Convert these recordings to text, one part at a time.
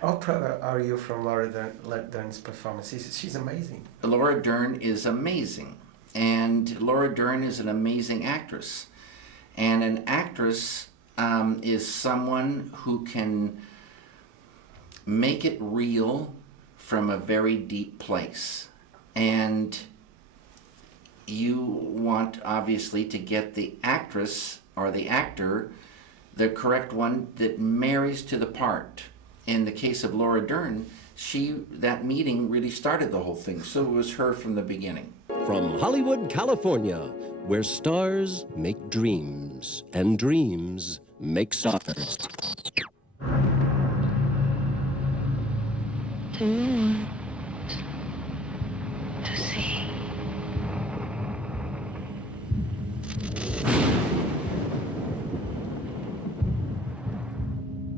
How proud are you from Dern's performance? She's amazing. Laura Dern is amazing. And Laura Dern is an amazing actress. And an actress is someone who can make it real from a very deep place. And you want, obviously, to get the actress or the actor, the correct one that marries to the part. In the case of Laura Dern, that meeting really started the whole thing, so it was her from the beginning. From Hollywood, California, where stars make dreams and dreams make stars. Do you want to see?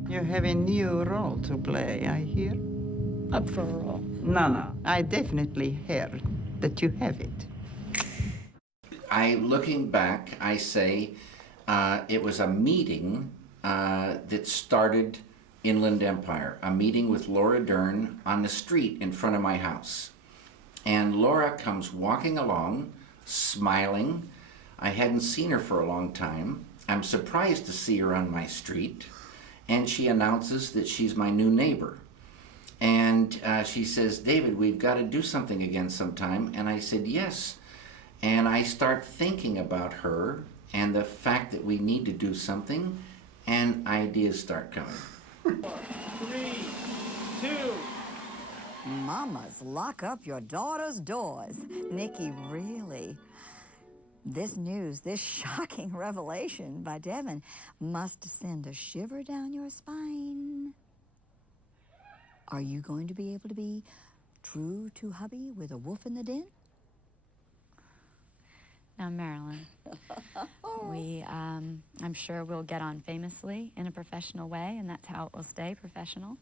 You have a new role to play, I hear. Up for a role. No, I definitely heard that you have it. Looking back, I say it was a meeting that started Inland Empire, a meeting with Laura Dern on the street in front of my house. And Laura comes walking along, smiling. I hadn't seen her for a long time. I'm surprised to see her on my street. And she announces that she's my new neighbor. And she says, "David, we've got to do something again sometime." And I said, "Yes." And I start thinking about her and the fact that we need to do something, and ideas start coming. 3, 2. Mamas, lock up your daughter's doors. Nikki, really? This news, this shocking revelation by Devin must send a shiver down your spine. Are you going to be able to be true to hubby with a wolf in the den? Now, Marilyn, I'm sure we'll get on famously in a professional way, and that's how it will stay professional.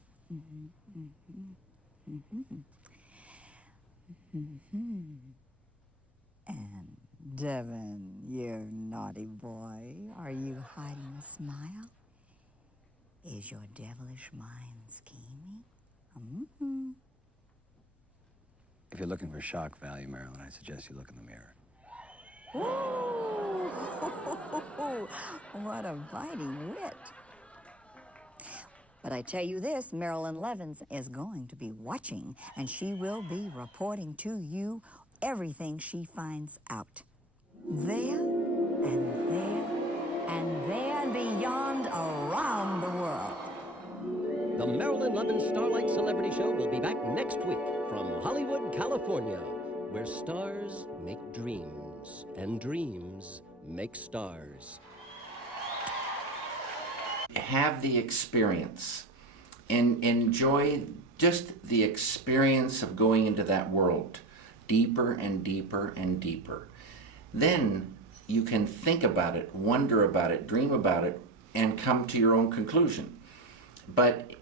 And Devin, you naughty boy, are you hiding a smile? Is your devilish mind scheming? If you're looking for shock value, Marilyn, I suggest you look in the mirror. Ooh, what a biting wit. But I tell you this, Marilyn Levins is going to be watching, and she will be reporting to you everything she finds out. There, and there, and there, and beyond, around the world. The Marilyn Levins Starlight Celebrity Show will be back next week from Hollywood, California, where stars make dreams and dreams make stars. Have the experience and enjoy just the experience of going into that world deeper and deeper and deeper. Then you can think about it, wonder about it, dream about it, and come to your own conclusion. But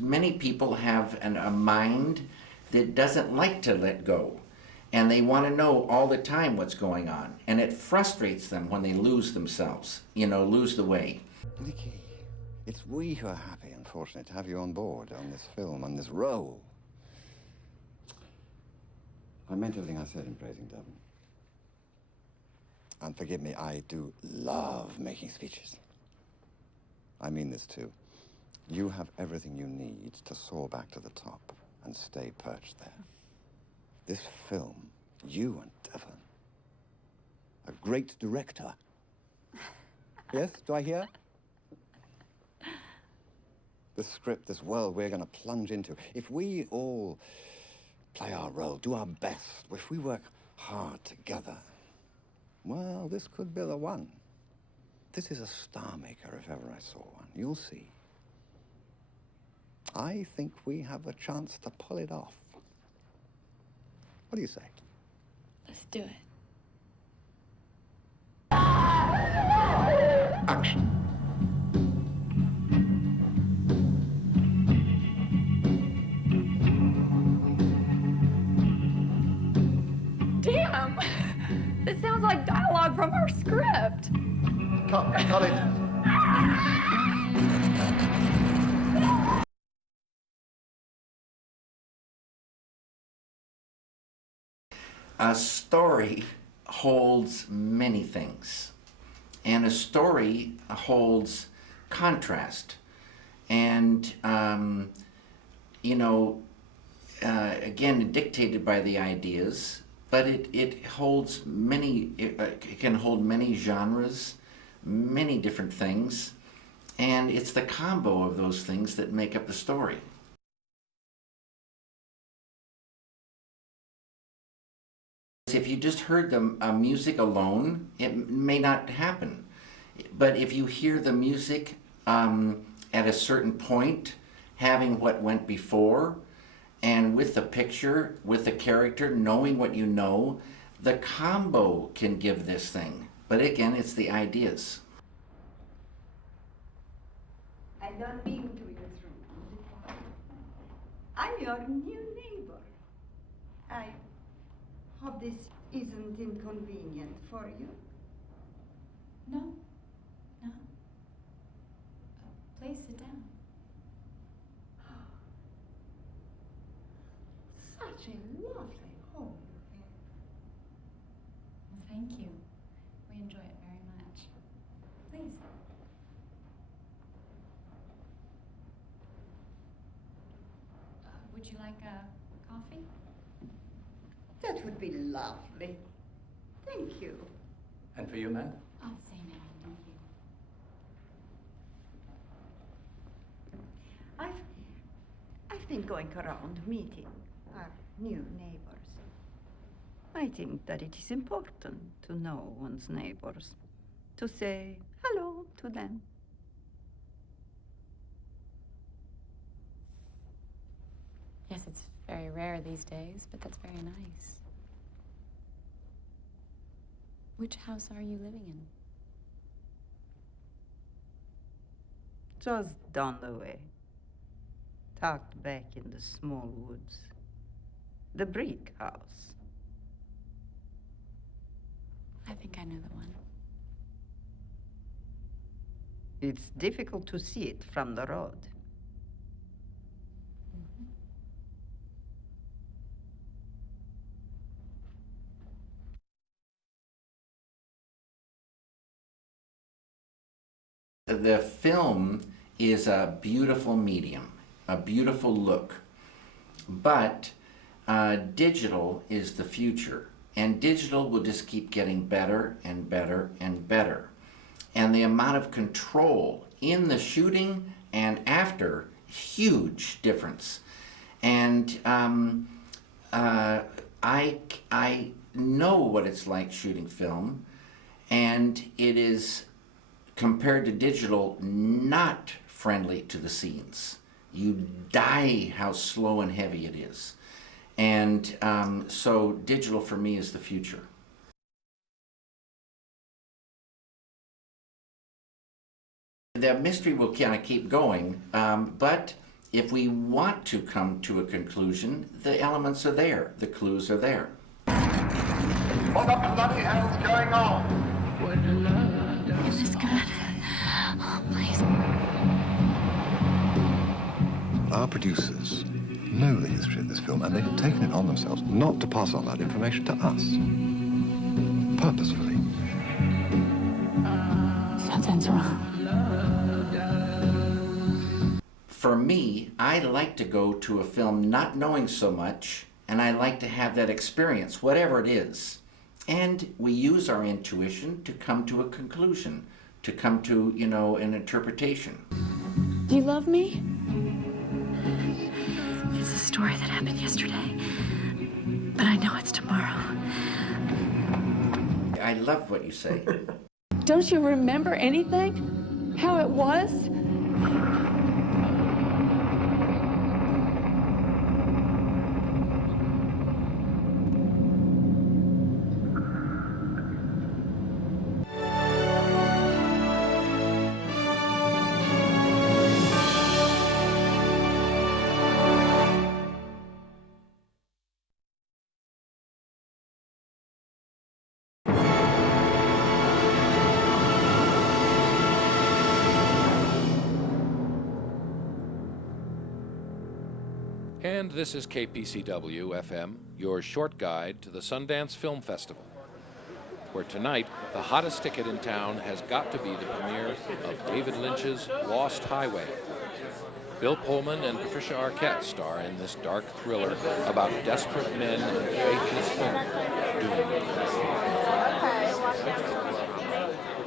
many people have a mind that doesn't like to let go, and they want to know all the time what's going on, and it frustrates them when they lose themselves, lose the way. Nikki, it's we who are happy and fortunate to have you on board on this film, on this role. I meant everything I said in praising Devin. And forgive me, I do love making speeches. I mean this too. You have everything you need to soar back to the top and stay perched there. This film, you and Devin, a great director. Yes, do I hear? This script, this world we're going to plunge into, if we all play our role, do our best, if we work hard together, well, this could be the one. This is a star maker if ever I saw one. You'll see. I think we have a chance to pull it off. What do you say? Let's do it. Action. Damn! This sounds like dialogue from our script. Cut it. A story holds many things, and a story holds contrast. And, again, dictated by the ideas, but it holds many, it can hold many genres, many different things, and it's the combo of those things that make up the story. If you just heard the music alone, it may not happen. But if you hear the music at a certain point, having what went before, and with the picture, with the character, knowing what you know, the combo can give this thing. But again, it's the ideas. I don't mean to intrude. I'm your new neighbor. I hope this isn't inconvenient for you. No, no. Please sit down. Such a lovely home you have. Well, thank you. We enjoy it very much. Please. Would you like a coffee? That would be lovely. Thank you. And for you, ma'am? Oh, same here, thank you. I've been going around meeting our new neighbors. I think that it is important to know one's neighbors, to say hello to them. Yes, it's very rare these days, but that's very nice. Which house are you living in? Just down the way, tucked back in the small woods. The brick house. I think I know the one. It's difficult to see it from the road. The film is a beautiful medium, a beautiful look, but digital is the future, and digital will just keep getting better and better and better. And the amount of control in the shooting and after, huge difference. And I know what it's like shooting film, and it is, compared to digital, not friendly to the scenes. You die how slow and heavy it is. And so digital for me is the future. The mystery will kind of keep going, but if we want to come to a conclusion, the elements are there, the clues are there. What the bloody hell's going on? Is this good? Oh, please. Our producers know the history of this film, and they have taken it on themselves not to pass on that information to us. Purposefully. Something's wrong. For me, I like to go to a film not knowing so much, and I like to have that experience, whatever it is. And we use our intuition to come to a conclusion, to come to, an interpretation. Do you love me? It's a story that happened yesterday, but I know it's tomorrow. I love what you say. Don't you remember anything? How it was? And this is KPCW FM, your short guide to the Sundance Film Festival, where tonight the hottest ticket in town has got to be the premiere of David Lynch's Lost Highway. Bill Pullman and Patricia Arquette star in this dark thriller about desperate men and faithless women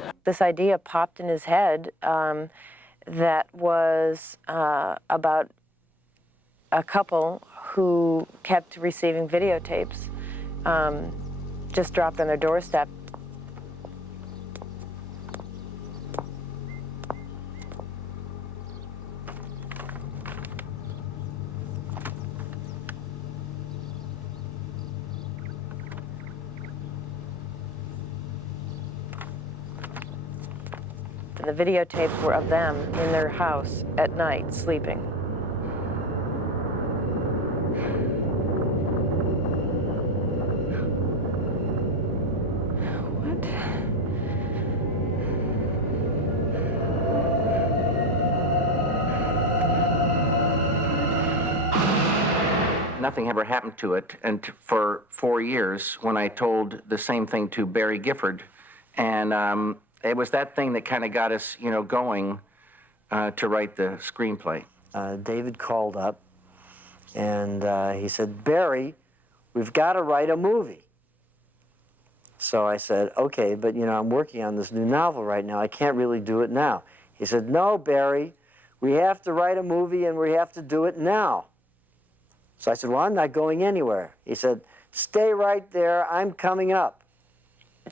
doomed. This idea popped in his head that was about a couple who kept receiving videotapes just dropped on their doorstep. The videotapes were of them in their house at night, sleeping. Nothing ever happened to it, and for 4 years when I told the same thing to Barry Gifford, and it was that thing that kind of got us, going to write the screenplay. David called up, and he said, "Barry, we've got to write a movie." So I said, "Okay, but I'm working on this new novel right now. I can't really do it now." He said, "No, Barry, we have to write a movie, and we have to do it now." So I said, "Well, I'm not going anywhere." He said, "Stay right there. I'm coming up."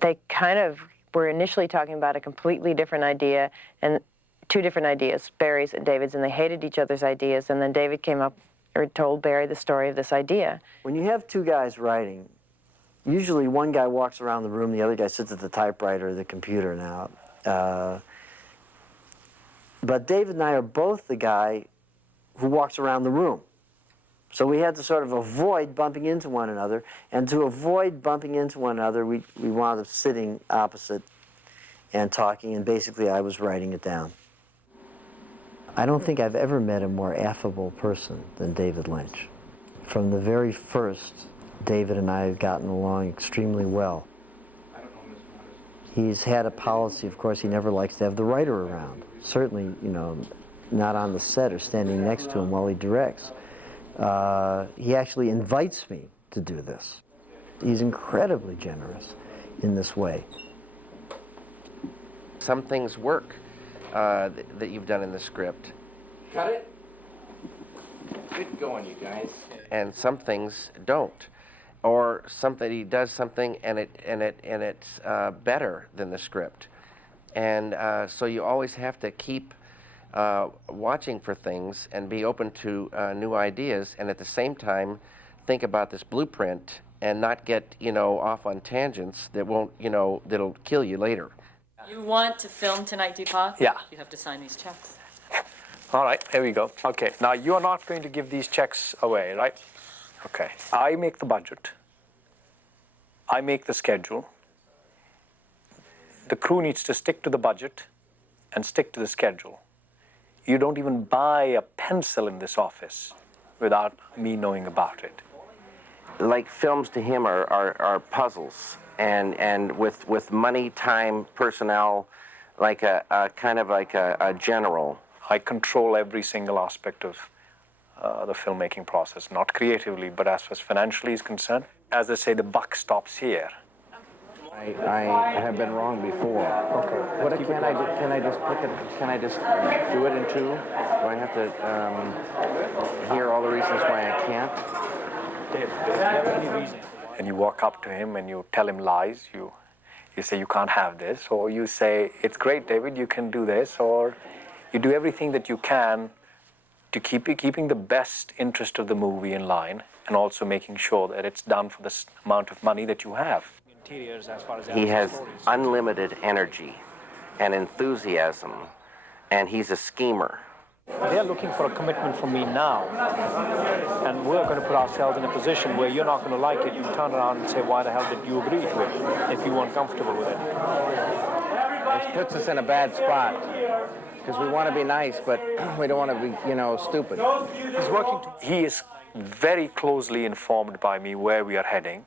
They kind of were initially talking about a completely different idea, and two different ideas, Barry's and David's, and they hated each other's ideas, and then David came up or told Barry the story of this idea. When you have two guys writing, usually one guy walks around the room, the other guy sits at the typewriter or the computer now. But David and I are both the guy who walks around the room. So we had to sort of avoid bumping into one another, and to avoid bumping into one another, we wound up sitting opposite and talking, and basically I was writing it down. I don't think I've ever met a more affable person than David Lynch. From the very first, David and I have gotten along extremely well. He's had a policy, of course, he never likes to have the writer around. Certainly, not on the set or standing next to him while he directs. He actually invites me to do this. He's incredibly generous in this way. Some things work that you've done in the script. Cut it. Good going, you guys. And some things don't. Or somebody does something and it's better than the script. And so you always have to keep watching for things and be open to new ideas, and at the same time think about this blueprint and not get off on tangents that won't that'll kill you later. You want to film tonight, Deepak? Yeah. You have to sign these checks. All right, here we go. Okay, now you are not going to give these checks away, right? Okay, I make the budget. I make the schedule. The crew needs to stick to the budget and stick to the schedule. You don't even buy a pencil in this office without me knowing about it. Like films to him are puzzles, and with money, time, personnel, like a kind of like a general. I control every single aspect of the filmmaking process, not creatively, but as far as financially is concerned. As they say, the buck stops here. I have been wrong before. Okay. What can I do? Can I just pick it? Can I just do it in two? Do I have to hear all the reasons why I can't? There's never any reason. And you walk up to him and you tell him lies. You say you can't have this, or you say it's great, David, you can do this, or you do everything that you can to keeping the best interest of the movie in line, and also making sure that it's done for the amount of money that you have. He has unlimited energy and enthusiasm, and he's a schemer. They're looking for a commitment from me now, and we're going to put ourselves in a position where you're not going to like it. You turn around and say, why the hell did you agree to it if you weren't comfortable with it? Which puts us in a bad spot, because we want to be nice, but we don't want to be, stupid. He is very closely informed by me where we are heading.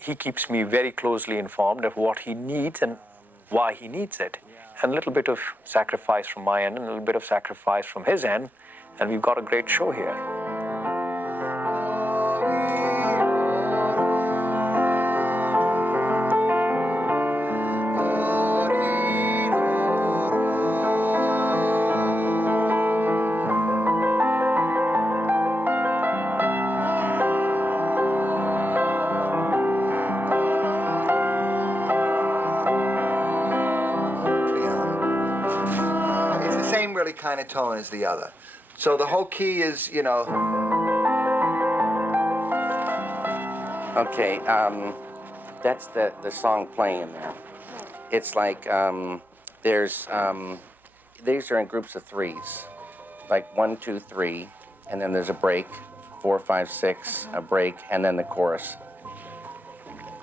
He keeps me very closely informed of what he needs and why he needs it. And a little bit of sacrifice from my end and a little bit of sacrifice from his end, and we've got a great show here. Really kind of tone as the other. So the whole key is, you know. Okay, that's the song playing in there. It's like these are in groups of threes, like 1, 2, 3, and then there's a break, 4, 5, 6, a break, and then the chorus.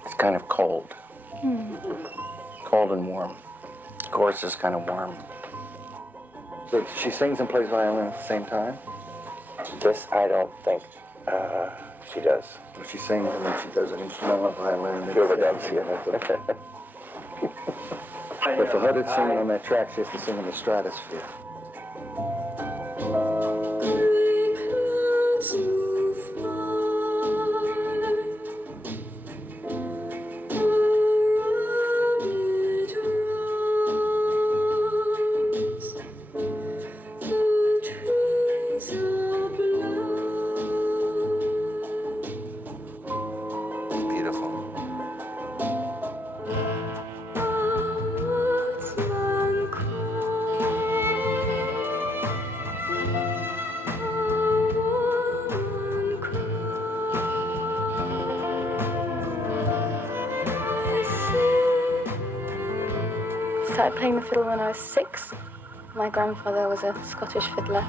It's kind of cold, cold and warm. The chorus is kind of warm. So she sings and plays violin at the same time? This, I don't think she does. She sings and then she does an instrumental violin. Whoever does, yeah. But for her to sing on that track, she has to sing in the stratosphere. I started playing the fiddle when I was 6. My grandfather was a Scottish fiddler.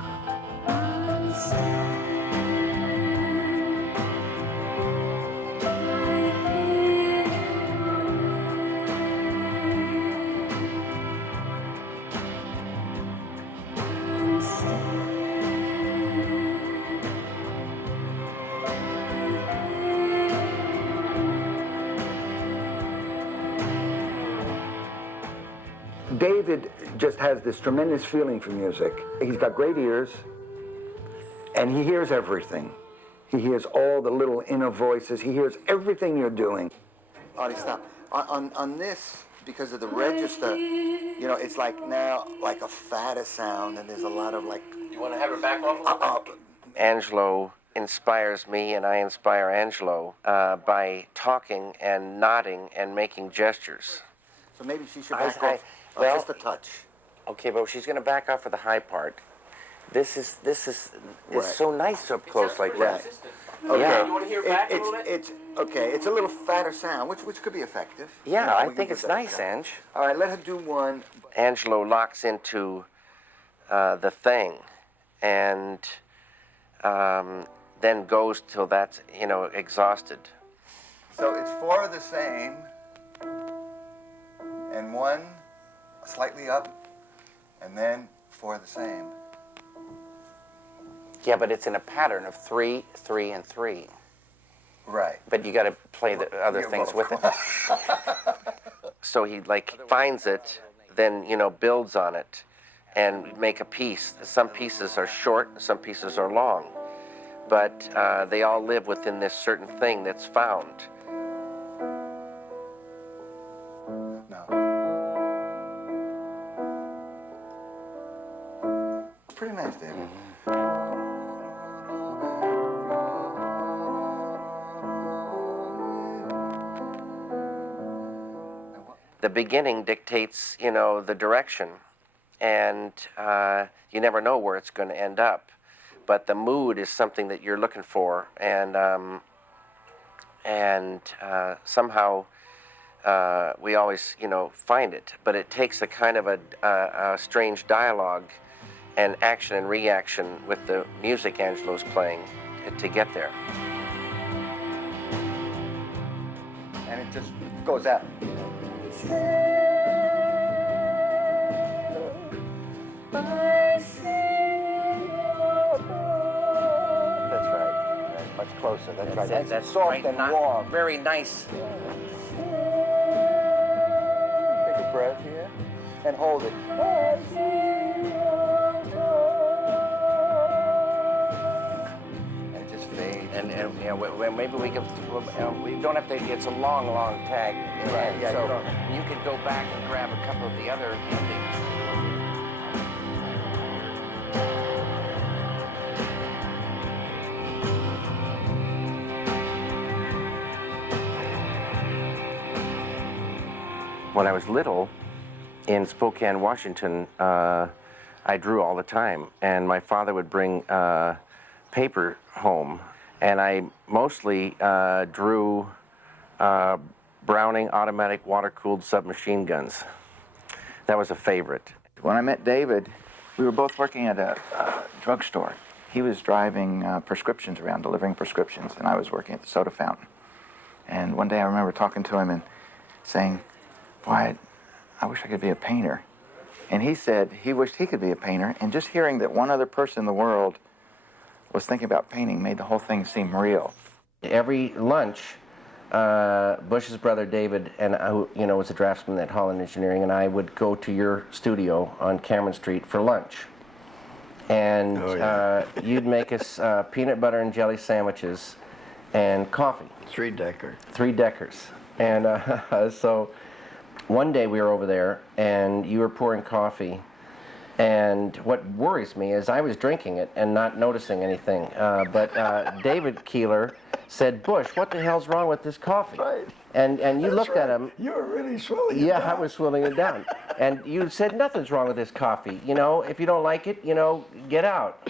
David just has this tremendous feeling for music. He's got great ears, and he hears everything. He hears all the little inner voices. He hears everything you're doing. Artie, stop. On this, because of the register, you know, it's like now like a fatter sound, and there's a lot of like... You want to have her back off a little bit? Angelo inspires me, and I inspire Angelo by talking and nodding and making gestures. So maybe she should back off just a touch. Okay, but she's going to back off for the high part. This is Right. so nice up close like that. Okay. Yeah. You want to hear it back a little bit? It's okay. It's a little fatter sound, which could be effective. Yeah, You know, I we can think give it's that a nice, shot. Ange. All right, let her do one. Angelo locks into the thing, and then goes till that's, you know, exhausted. So it's 4 of the same, and 1 slightly up, and then 4 of the same. Yeah, but it's in a pattern of 3, 3, and 3. Right. But you got to play the other things with it. So he like finds it, then, you know, builds on it, and make a piece. Some pieces are short, some pieces are long, but they all live within this certain thing that's found. Pretty nice, David. The beginning dictates, you know, the direction, and you never know where it's going to end up. But the mood is something that you're looking for, and somehow we always, you know, find it. But it takes a kind of a strange dialogue and action and reaction with the music Angelo's playing to get there. And it just goes out. closer. That's right. Nice That's soft right. and warm. Very nice. Take a breath here and hold it. And it just fades. And maybe we can. We don't have to. It's a long, long tag. Right. Yeah. So you could go back and grab a couple of the other endings. When I was little, in Spokane, Washington, I drew all the time, and my father would bring paper home, and I mostly drew Browning automatic water-cooled submachine guns. That was a favorite. When I met David, we were both working at a drugstore. He was driving prescriptions around, delivering prescriptions, and I was working at the soda fountain. And one day I remember talking to him and saying, "Boy, I wish I could be a painter." And he said he wished he could be a painter, and just hearing that one other person in the world was thinking about painting made the whole thing seem real. Every lunch, Bush's brother David, and who was a draftsman at Holland Engineering, and I would go to your studio on Cameron Street for lunch. And you'd make us peanut butter and jelly sandwiches and coffee. 3-decker. 3-deckers. And so one day we were over there, and you were pouring coffee, and what worries me is I was drinking it and not noticing anything, but David Keeler said, "Bush, what the hell's wrong with this coffee?" Right. And you looked at him. You were really swilling it Yeah, down. I was swilling it down. And you said, "Nothing's wrong with this coffee. If you don't like it, get out."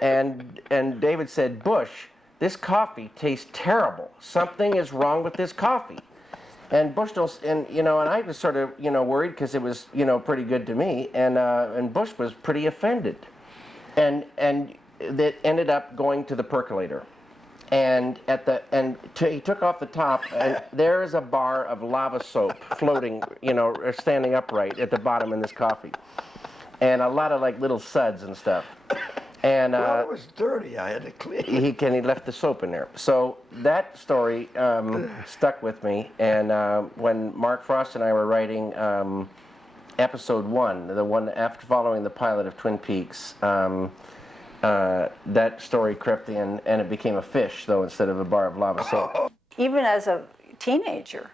And David said, "Bush, this coffee tastes terrible. Something is wrong with this coffee." And Bush and I was sort of worried because it was pretty good to me, and Bush was pretty offended, and that ended up going to the percolator, and he took off the top, and there is a bar of lava soap floating, standing upright at the bottom in this coffee, and a lot of like little suds and stuff. And well, it was dirty. I had to clean it. He left the soap in there. So that story stuck with me. And when Mark Frost and I were writing episode 1, the one after following the pilot of Twin Peaks, that story crept in, and it became a fish, though, instead of a bar of lava soap. Even as a teenager,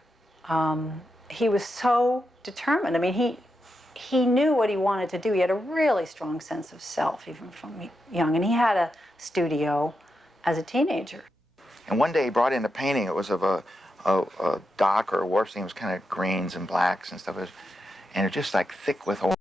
he was so determined. I mean, he knew what he wanted to do. He had a really strong sense of self, even from young. And he had a studio as a teenager. And one day he brought in a painting. It was of a dock or a wharf scene. It was kind of greens and blacks and stuff. And it was just like thick with oil.